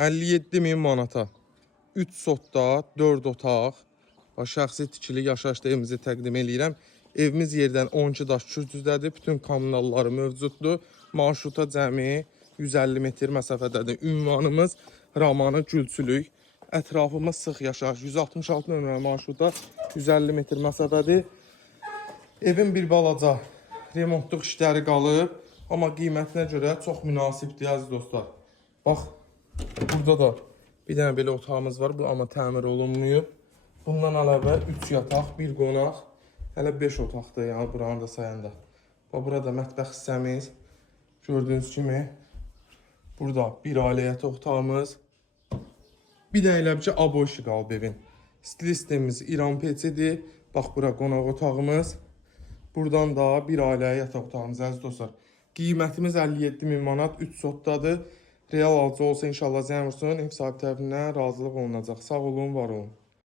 57 min manata 3 sotda 4 otaq və şəxsi tikili yaşayış evimizi təqdim edirəm. Evimiz yerdən 12 daş küçüzdədir. Bütün kommunalları mövcuddur. Marşruta cəmi 150 metr məsafədədir. Ünvanımız Ramanı Gülçülük. Ətrafımız sıx yaşayış. 166 nömrəli marşruta 150 metr məsafədir. Evin bir balaca remontluq işləri qalıb. Amma qiymətinə görə çox münasibdir əziz dostlar. Bax, burada da bir dənə belə otağımız var. Bu amma təmir olunmayıb. Bundan əlavə 3 yataq, 1 qonaq, hələ 5 otaqdır, yəni buranı da sayanda. Bax, burada mətbəx hissəmiz. Gördüyünüz kimi burada bir ailəyyəti otağımız. Bir də elə bir ki, abo işi qalıb evin. Stil sistemimiz İran peçidir. Bax, bura qonaq otağımız. Buradan da bir ailəyə yataq otağımız əziz dostlar. Qiymətimiz 57 min manat 3 sotdadır. Real alıcı olsa inşallah zəng vursun, ev sahibi tərəfindən razılıq olunacaq. Sağ olun, var olun.